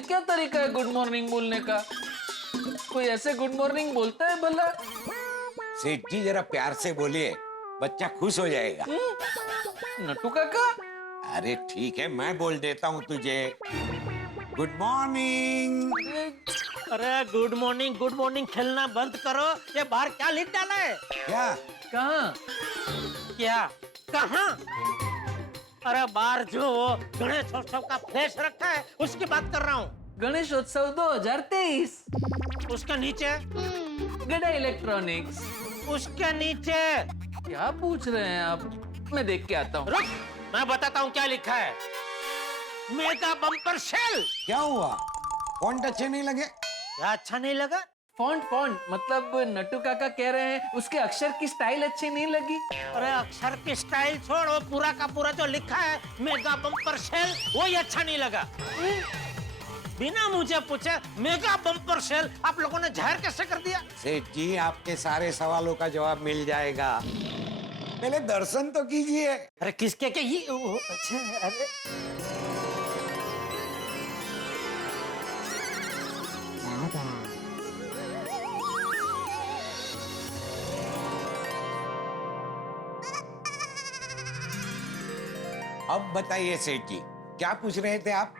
ये क्या तरीका है गुड मॉर्निंग बोलने का? कोई ऐसे गुड मॉर्निंग बोलता है भला? सेठ जी जरा प्यार से बोलिए, बच्चा खुश हो जाएगा। नट्टू काका। अरे ठीक है, मैं बोल देता हूँ तुझे। Good morning. अरे गुड मॉर्निंग खेलना बंद करो। ये बाहर क्या लिख डाला है? क्या? कहाँ? क्या कहाँ? अरे बाहर जो गणेशोत्सव का फ्लैश रखा है उसकी बात कर रहा हूँ। गणेशोत्सव 2023। उसके नीचे गड़ा इलेक्ट्रॉनिक्स। उसके नीचे क्या पूछ रहे हैं आप? मैं देख के आता हूँ। रुक, मैं बताता हूँ क्या लिखा है। Mega bumper cell. क्या हुआ? फॉन्ट अच्छे नहीं लगे? क्या अच्छा नहीं लगा? फॉन्ट मतलब नट्टू काका कह रहे हैं उसके अक्षर की स्टाइल अच्छी नहीं लगी। अरे अक्षर की स्टाइल छोड़ो, पूरा का पूरा जो लिखा है मेगा बम्पर सेल वही अच्छा नहीं लगा। बिना मुझे पूछे मेगा बम्पर सेल आप लोगों ने जाहिर कैसे कर दिया? सेठ जी आपके सारे सवालों का जवाब मिल जाएगा, पहले दर्शन तो कीजिए। अरे किसके के ये अच्छा। अरे अब बताइए सेठ जी, क्या पूछ रहे थे आप?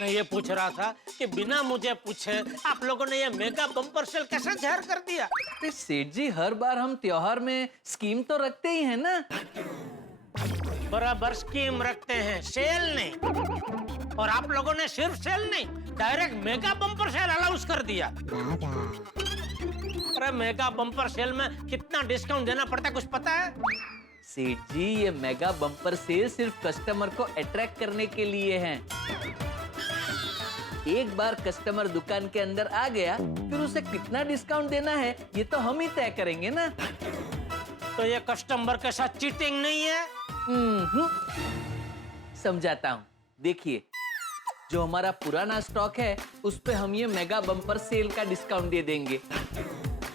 मैं ये पूछ रहा था कि बिना मुझे पूछे आप लोगों ने ये मेगा बम्पर सेल कैसे जाहिर कर दिया? अरे सेठ जी, हर बार हम त्योहार में स्कीम तो रखते ही हैं ना। बराबर स्कीम रखते हैं, सेल नहीं। और आप लोगों ने सिर्फ सेल नहीं, direct mega bumper cell allowance कर दिया। अरे मेगा बम्पर सेल में कितना डिस्काउंट देना पड़ता है कुछ पता है? सेठ जी, ये मेगा बम्पर सेल सिर्फ कस्टमर को अट्रैक्ट करने के लिए है। एक बार कस्टमर दुकान के अंदर आ गया, फिर उसे कितना डिस्काउंट देना है ये तो हम ही तय करेंगे ना। तो ये कस्टमर के साथ चीटिंग नहीं है? समझाता हूँ, देखिए, जो हमारा पुराना स्टॉक है उस पे हम ये मेगा बम्पर सेल का डिस्काउंट दे देंगे,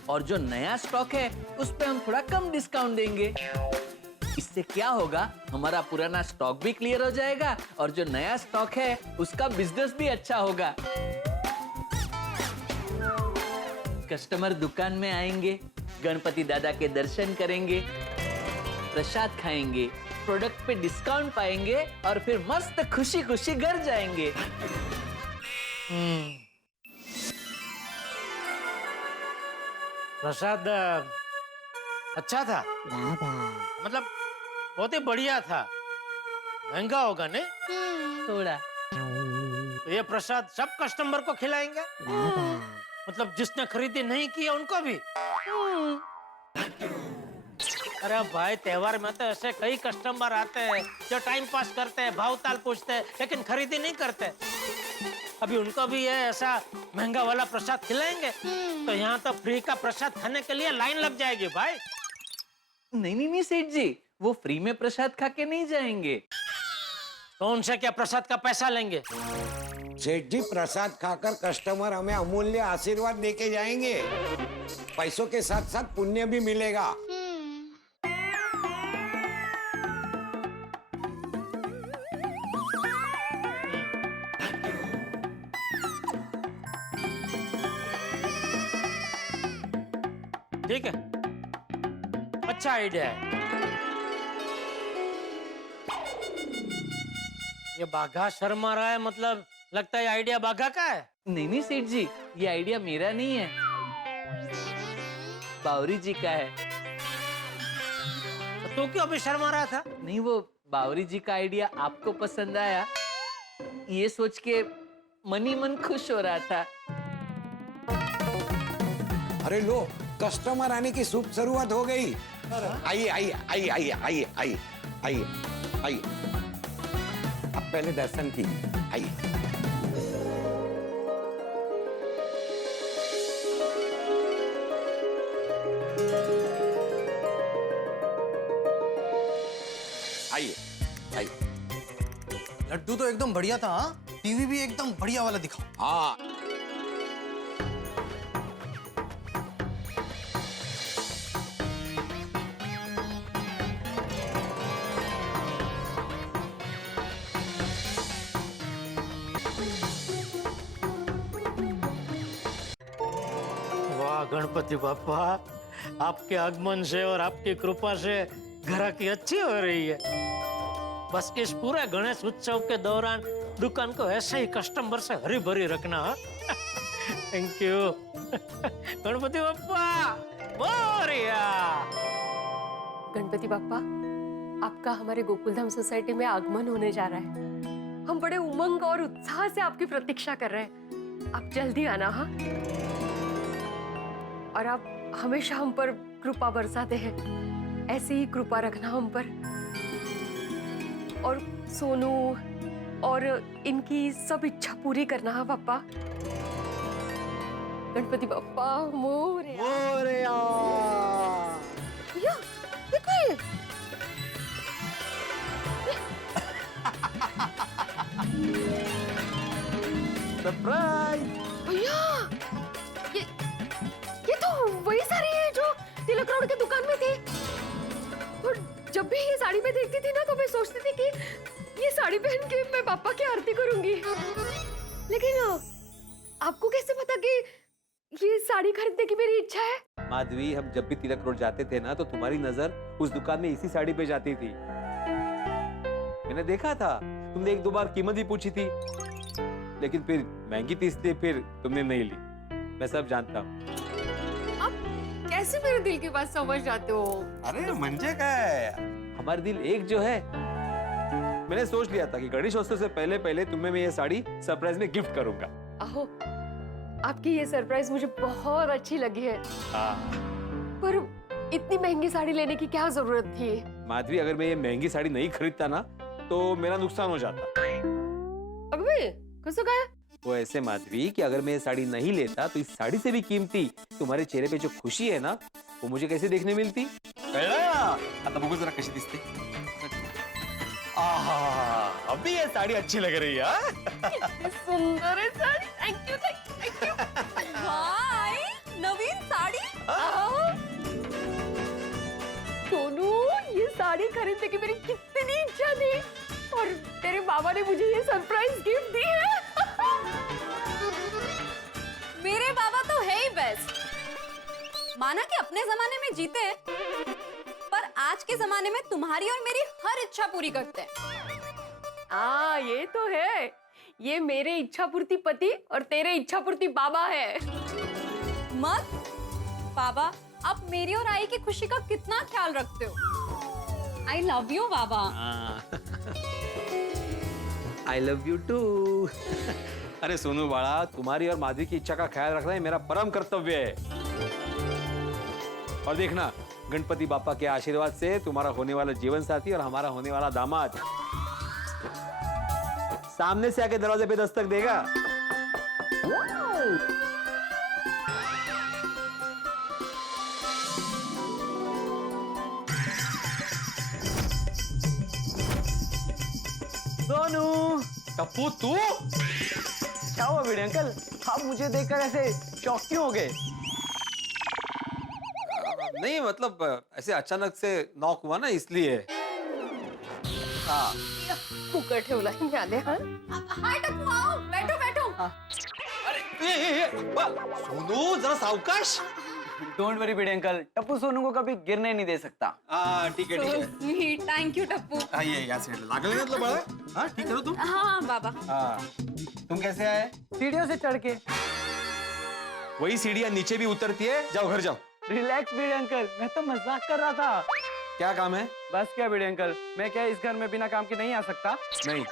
और जो नया स्टॉक है उस पे हम थोड़ा कम डिस्काउंट देंगे। इससे क्या होगा, हमारा पुराना स्टॉक भी क्लियर हो जाएगा और जो नया स्टॉक है उसका बिजनेस भी अच्छा होगा। कस्टमर दुकान में आएंगे, गणपति दादा के दर्शन करेंगे, प्रसाद खाएंगे, प्रोडक्ट पे डिस्काउंट पाएंगे और फिर मस्त खुशी खुशी घर जाएंगे। प्रसाद अच्छा था, मतलब बहुत ही बढ़िया था। महंगा होगा नहीं? थोड़ा। तो ये प्रसाद सब कस्टमर को खिलाएंगे? मतलब जिसने खरीदी नहीं की है उनको भी? अरे भाई, त्योहार में तो ऐसे कई कस्टमर आते हैं जो टाइम पास करते हैं, भाव ताल पूछते हैं, लेकिन खरीदी नहीं करते। अभी उनको भी ये ऐसा महंगा वाला प्रसाद खिलाएंगे तो यहाँ तो फ्री का प्रसाद खाने के लिए लाइन लग जाएगी भाई। नहीं सेठ जी, वो फ्री में प्रसाद खा के नहीं जाएंगे। तो उनसे क्या प्रसाद का पैसा लेंगे? सेठ जी प्रसाद खाकर कस्टमर हमें अमूल्य आशीर्वाद देके जाएंगे, पैसों के साथ साथ पुण्य भी मिलेगा। ठीक है, अच्छा आइडिया है। ये बाघा शर्मा रहा है, मतलब लगता है आइडिया बाघा का है। नहीं सेठ जी, ये आइडिया मेरा नहीं है, बावरी जी का है। तो तू क्यों अभी शर्मा रहा था? नहीं, वो बावरी जी का आइडिया आपको पसंद आया, ये सोच के मन ही मन खुश हो रहा था। अरे लो, कस्टमर आने की शुभ शुरुआत हो गई। आइए आइए आइए आइए आइए आइए आइए आइए, अब पहले दर्शन कीजिए, आइए। आइए आइए। लड्डू तो एकदम बढ़िया था। हाँ, टीवी भी एकदम बढ़िया वाला दिखाओ। हाँ, वाह गणपति बापा, आपके आगमन से और आपकी कृपा से ग्राहकी अच्छी हो रही है। बस इस पूरे गणेश उत्सव के दौरान दुकान को ऐसे ही कस्टमर से हरी भरी रखना। थैंक यू गणपति बापा, मोरिया। गणपति बाप्पा, आपका हमारे गोकुलधाम सोसाइटी में आगमन होने जा रहा है। हम बड़े उमंग और उत्साह से आपकी प्रतीक्षा कर रहे हैं। आप जल्दी आना। हाँ, और आप हमेशा हम पर कृपा बरसाते हैं, ऐसे ही कृपा रखना हम पर। और सोनू और इनकी सब इच्छा पूरी करना। हाँ पापा। गणपति बाप्पा मोरया। मोरया। भैया, ये क्या है? सरप्राइज। भैया, ये तो वही साड़ी है जो तिलक रोड के दुकान में थी। और जब भी ये साड़ी मैं देखती थी ना, तो मैं सोचती थी कि ये साड़ी पहन के मैं पापा की आरती करूंगी। लेकिन आपको कैसे पता कि ये साड़ी खरीदने की मेरी इच्छा है? माधवी, हम जब भी तिलक रोड जाते थे ना, तो तुम्हारी नजर उस दुकान में इसी साड़ी पे जाती थी। मैंने देखा था, तुमने एक दो बार कीमत भी पूछी थी, लेकिन फिर महंगी थी इसलिए फिर तुमने नहीं ली। मैं सब जानता हूँ। आप कैसे मेरे दिल की बात समझ जाते हो? अरे मंजे का है, हमारे दिल एक जो है। मैंने सोच लिया था कि गणेशोत्सव से पहले पहले तुम्हें मैं ये साड़ी सरप्राइज में गिफ्ट करूंगा। आहो, आपकी ये सरप्राइज मुझे बहुत अच्छी लगी है। पर इतनी महंगी साड़ी लेने की क्या जरूरत थी? माधवी, अगर मैं ये महंगी साड़ी नहीं खरीदता ना, तो मेरा नुकसान हो जाता। अबे, कैसे गया? वो ऐसे माधवी कि अगर मैं ये साड़ी नहीं लेता, तो इस साड़ी से भी कीमती तुम्हारे चेहरे पे जो खुशी है ना, वो मुझे कैसे देखने मिलती? आता बघू जरा कशी दिसते। अभी ये साड़ी अच्छी लग रही है। कितनी सुंदर है sari. Thank you, thank you. भाई, नवीन साड़ी। सोनू, ये साड़ी खरीदने की मेरी कितनी इच्छा थी, और तेरे बाबा ने मुझे ये सरप्राइज गिफ्ट दी है। मेरे बाबा तो है ही बेस्ट। माना कि अपने जमाने में जीते, पर आज के जमाने में तुम्हारी और मेरी हर इच्छा पूरी करते हैं। हाँ, ये तो है। ये मेरे इच्छा पूर्ति पति और तेरे इच्छा पूर्ति बाबा है। मत बाबा, आप मेरी और आई की खुशी का कितना ख्याल रखते हो। आई लव यू बाबा। I love you too. अरे सोनू बाड़ा, तुम्हारी और माधवी की इच्छा का ख्याल रखना है मेरा परम कर्तव्य है। और देखना, गणपति बापा के आशीर्वाद से तुम्हारा होने वाला जीवन साथी और हमारा होने वाला दामाद सामने से आके दरवाजे पे दस्तक देगा। सोनू, टप्पू, तू? क्या हुआ भिड़े अंकल? आप मुझे देखकर ऐसे शॉक क्यों हो गए? नहीं, मतलब ऐसे अचानक से नॉक हुआ ना, इसलिए। हाँ, कुकर ठेवला ही आले। हाँ, हाय टप्पू, आओ बैठो बैठो। सोनू जरा सावकाश। Don't worry Bhide uncle, Tappu Sonu को कभी गिरने नहीं दे सकता। ठीक है, ठीक है। Sweet, thank you Tappu. ये यहाँ से लागल ना, मतलब बड़ा। हाँ, ठीक है तुम। हाँ बाबा। हाँ, तुम कैसे आए? सीढ़ियों से चढ़ के। वही सीढ़ियाँ नीचे भी उतरती है। जाओ घर जाओ। रिलैक्स भिड़े अंकल, मैं तो मजाक कर रहा था। क्या काम है? बस क्या भिड़े अंकल, मैं क्या इस घर में बिना काम के नहीं आ सकता? नहीं।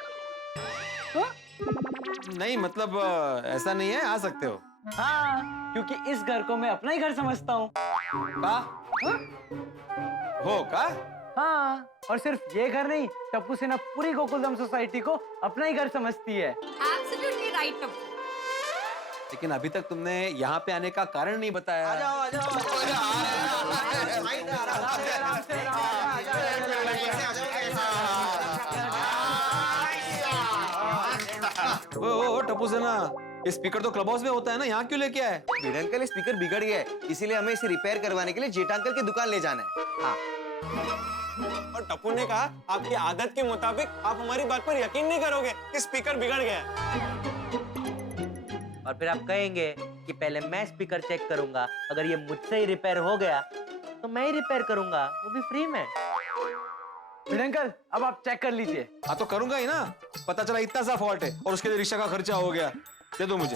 नहीं मतलब ऐसा नहीं है, आ सकते हो। हाँ, क्योंकि इस घर को मैं अपना ही घर समझता हूँ। का? हो का? हाँ, और सिर्फ ये घर नहीं, टप्पू सेना पूरी गोकुलधाम सोसाइटी को अपना ही घर समझती है। Absolutely right Tappu. लेकिन अभी तक तुमने यहाँ पे आने का कारण नहीं बताया। ओ टप्पू सेना, ये स्पीकर तो क्लब हाउस में होता है ना, यहाँ क्यों लेके आए? भिड़े अंकल, स्पीकर बिगड़ गया है, इसीलिए हमें इसे रिपेयर करवाने के लिए जेठा अंकल की दुकान ले जाना है। हाँ। और टप्पू ने कहा आपकी आदत के मुताबिक आप हमारी बात पर यकीन नहीं करोगे कि स्पीकर बिगड़ गया है। और फिर आप कहेंगे कि पहले मैं स्पीकर चेक करूंगा, अगर ये मुझसे ही रिपेयर हो गया तो मैं ही रिपेयर करूंगा, वो भी फ्री में। भिड़े अंकल अब आप चेक कर लीजिए। हाँ तो करूंगा ही ना, पता चला इतना सा फॉल्ट है और उसके लिए रिक्शा का खर्चा हो गया। दे दो मुझे।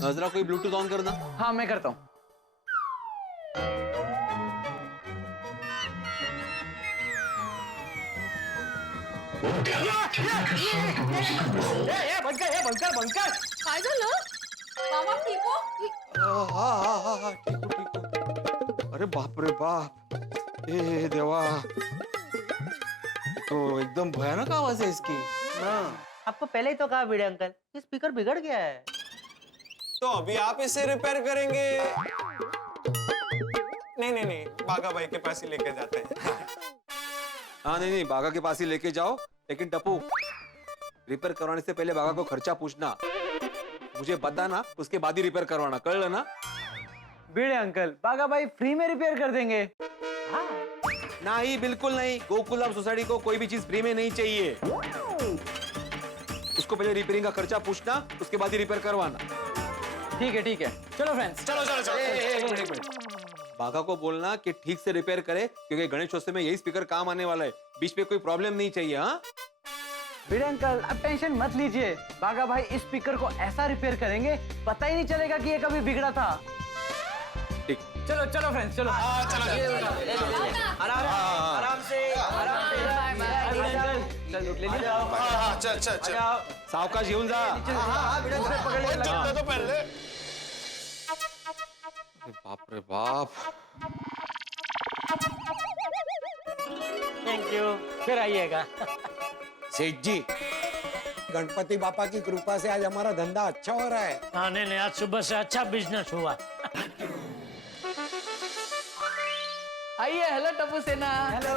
जरा कोई ब्लूटूथ ऑन करना। हाँ मैं करता हूँ। काय झालं मामा ठीक हो ठीक हो। अरे बाप रे बाप, ए देवा, तो एकदम भयानक आवाज है इसकी। आपको पहले ही तो कहा भिड़े अंकल, ये स्पीकर बिगड़ गया है। तो अभी आप इसे रिपेयर करेंगे? नहीं, बागा भाई के पास ही लेके जाते हैं। हाँ नहीं, बागा के पास ही लेके जाओ, लेकिन टप्पू रिपेयर करवाने से पहले बागा को खर्चा पूछना, मुझे बताना, उसके बाद ही रिपेयर करवाना, कर लेना। भिड़े अंकल बागा भाई फ्री में रिपेयर कर देंगे। नहीं, बिल्कुल नहीं, गोकुलम सोसाइटी को कोई भी चीज फ्री में नहीं चाहिए। उसको पहले रिपेयरिंग का खर्चा पूछना, उसके बाद ही रिपेयर करवाना। ठीक है चलो फ्रेंड्स। एक मिनट। बागा को बोलना कि ठीक से रिपेयर करे, क्योंकि गणेशोत्सव में यही स्पीकर काम आने वाला है, बीच में कोई प्रॉब्लम नहीं चाहिए। हाँ भिड़े अंकल अब टेंशन मत लीजिए, बागा भाई इस स्पीकर को ऐसा रिपेयर करेंगे पता ही नहीं चलेगा कि ये कभी बिगड़ा था। ठीक, चलो फ्रेंड्स चलो। आराम से चल ले लिया। चल सावकाश येऊन जा। तो पहले बाप रे बाप। थैंक यू, फिर आइएगा। सेठ जी, गणपति बापा की कृपा से आज हमारा धंधा अच्छा हो रहा है। हाँ नहीं, आज सुबह से अच्छा बिजनेस हुआ। आइए, हेलो टप्पू सेना। हेलो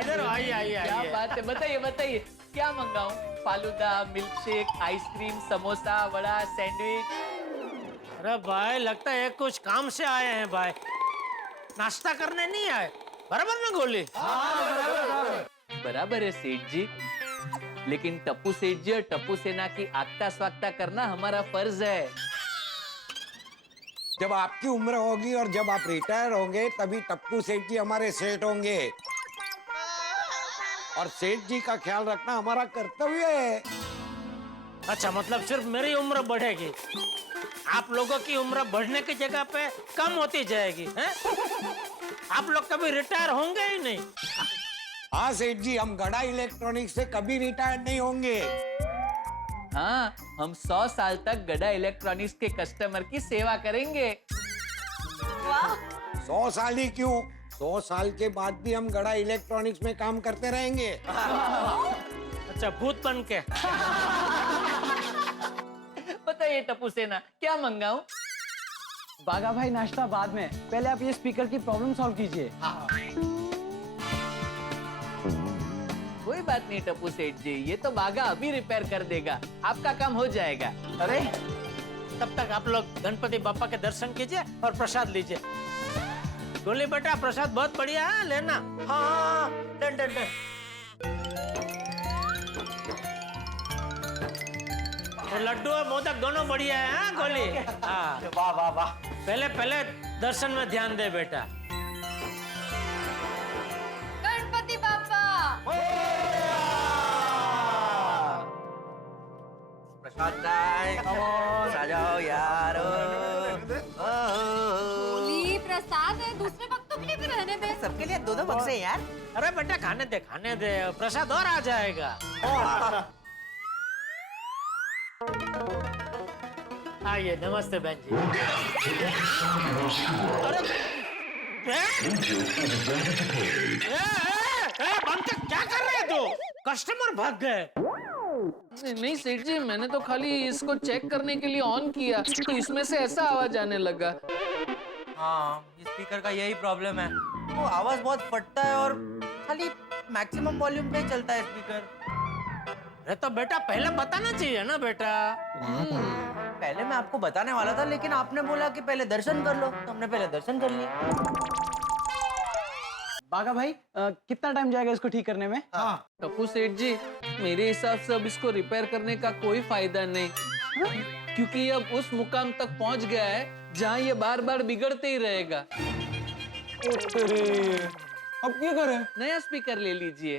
इधर आइए। क्या बात है, बताइए क्या मंगाऊं? Falooda, milk shake, ice cream, samosa, vada, sandwich. अरे भाई लगता है कुछ काम से आए हैं भाई, नाश्ता करने नहीं आए, बराबर ना गोली? बराबर है सेठ जी, लेकिन टप्पू सेठ जी और टप्पू सेना की आगता स्वागता करना हमारा फर्ज है। जब आपकी उम्र होगी और जब आप रिटायर होंगे तभी टप्पू सेठ जी हमारे सेठ होंगे, और सेठ जी का ख्याल रखना हमारा कर्तव्य है। अच्छा, मतलब सिर्फ मेरी उम्र बढ़ेगी, आप लोगों की उम्र बढ़ने की जगह पे कम होती जाएगी, हैं? आप लोग कभी रिटायर होंगे ही नहीं। हाँ सेठ जी, हम गड़ा इलेक्ट्रॉनिक्स से कभी रिटायर नहीं होंगे। हाँ, हम 100 साल तक गड़ा इलेक्ट्रॉनिक्स के कस्टमर की सेवा करेंगे। 100 साल ही क्यों, 100 साल के बाद भी हम गड़ा इलेक्ट्रॉनिक्स में काम करते रहेंगे। अच्छा, भूत बन के। बताइए टप्पू सेना, क्या मंगाऊं? बागा भाई नाश्ता बाद में, पहले आप ये स्पीकर की प्रॉब्लम सॉल्व कीजिए। कोई बात नहीं टप्पू सेठ जी, ये तो बागा अभी रिपेयर कर देगा, आपका काम हो जाएगा। अरे तब तक आप लोग गणपति बापा के दर्शन कीजिए और प्रसाद लीजिए। गोली बेटा, प्रसाद बहुत बढ़िया है, लेना। हाँ, डन। और लड्डू और मोदक दोनों बढ़िया है। हाँ गोली। हाँ वाह। पहले दर्शन में ध्यान दे बेटा। गणपति बापा प्रसाद टाइम, आ जाओ यारो। गोली प्रसाद है, दूसरे भक्तों के लिए भी रहने दे। सबके लिए दो बक्से यार। अरे बेटा खाने दे, प्रसाद और आ जाएगा। आइए, नमस्ते बहन जी। अरे बंद, क्या कर रहे तू? कस्टमर भाग गए। नहीं सेठ जी, मैंने तो खाली इसको चेक करने के लिए ऑन किया, तो इसमें से ऐसा आवाज आने लगा। हाँ, इस स्पीकर का यही प्रॉब्लम है, वो आवाज बहुत फटता है और खाली मैक्सिमम वॉल्यूम पे चलता है स्पीकर। अरे तो बेटा पहले बताना चाहिए ना बेटा। पहले मैं आपको बताने वाला था, लेकिन आपने बोला कि पहले दर्शन कर लो, तो हमने पहले दर्शन कर लिया। बागा भाई कितना टाइम जाएगा इसको ठीक करने में? टप्पू सेठ जी, मेरे हिसाब से अब इसको रिपेयर करने का कोई फायदा नहीं, क्योंकि अब उस मुकाम तक पहुंच गया है जहां ये बार बार बिगड़ते ही रहेगा। अब क्या करें? नया स्पीकर ले लीजिए।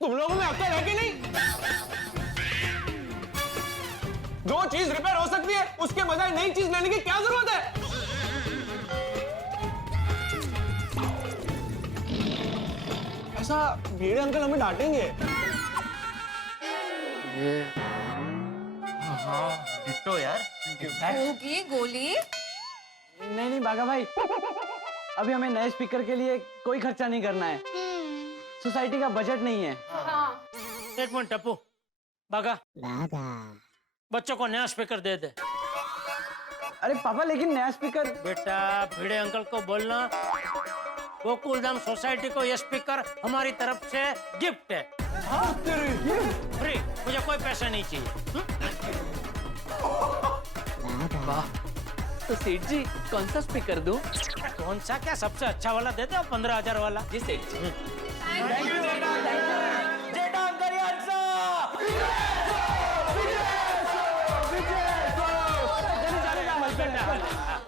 तुम लोगों में अक्ल है कि नहीं? जो चीज रिपेयर हो सकती है उसके बजाय नई चीज लेने की क्या जरूरत है? ऐसा भिड़े अंकल हमें डांटेंगे। डिट्टो यार। होगी गोली। नहीं नहीं बागा भाई, अभी हमें नए स्पीकर के लिए कोई खर्चा नहीं करना है, सोसाइटी का बजट नहीं है। एक मिनट टप्पू, बागा बच्चों को नया स्पीकर दे दे। अरे पापा लेकिन नया स्पीकर। बेटा भिड़े अंकल को बोलना गोकुलधाम सोसाइटी को ये स्पीकर हमारी तरफ से गिफ्ट है। फ्री, मुझे कोई पैसा नहीं चाहिए। वाह, तो सेठ जी कौन सा स्पीकर दूं? कौन सा क्या, सबसे अच्छा वाला दे दो, 15,000 वाला। जी सेठ जी।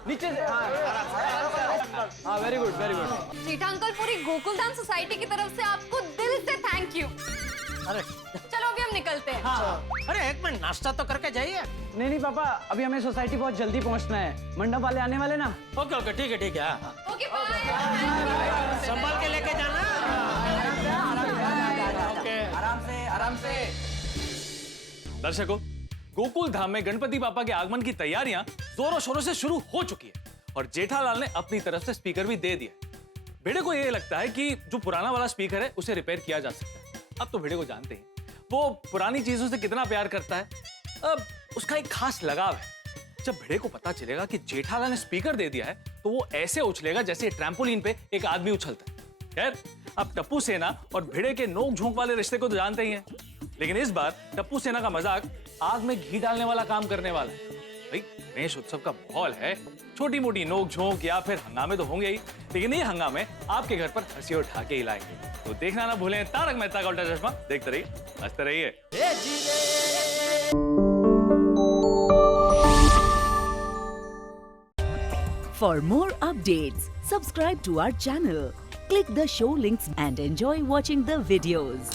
नीचे से। हाँ वेरी गुड वेरी गुड। जेठा अंकल, पूरी गोकुलधाम सोसाइटी की तरफ से आपको दिल से थैंक यू। अरे चलो अभी हम निकलते हैं। अरे एक मिनट, नाश्ता तो करके जाइए। नहीं नहीं पापा, अभी हमें सोसाइटी बहुत जल्दी पहुंचना है, मंडप वाले आने वाले ना। ओके ओके ठीक है ठीक है। हाँ। Okay bye. संभाल के लेके जाना। ओके आराम से। दर्शकों, गोकुल धाम में गणपति बापा के आगमन की तैयारियां जोरों शोरों से शुरू हो चुकी है और जेठालाल ने अपनी तरफ से स्पीकर भी दे दिया। भिड़े को यह लगता है कि जो पुराना वाला स्पीकर है उसे रिपेयर किया जा सकता है। अब तो भिड़े को जानते हैं, वो पुरानी चीजों से कितना प्यार करता है। अब उसका एक खास लगाव है। जब भिड़े को पता चलेगा कि जेठालाल ने स्पीकर दे दिया है तो वो ऐसे उछलेगा जैसे ट्रैम्पोलिन पे एक आदमी उछलता है। खैर, अब टप्पू सेना और भिड़े के नोक झोंक वाले रिश्ते को तो जानते ही हैं, लेकिन इस बार टप्पू सेना का मजाक आग में घी डालने वाला काम करने वाला है। भाई गणेश उत्सव का माहौल है, छोटी मोटी नोक झोंक या फिर हंगामे तो होंगे ही, लेकिन ये हंगामे आपके घर पर हंसी उठा के ही लाएंगे। तो देखना ना भूलें तारक मेहता का उल्टा चश्मा। देखते रहिए, हंसते रहिए। For more updates, subscribe to our channel, click the show links and enjoy watching the videos.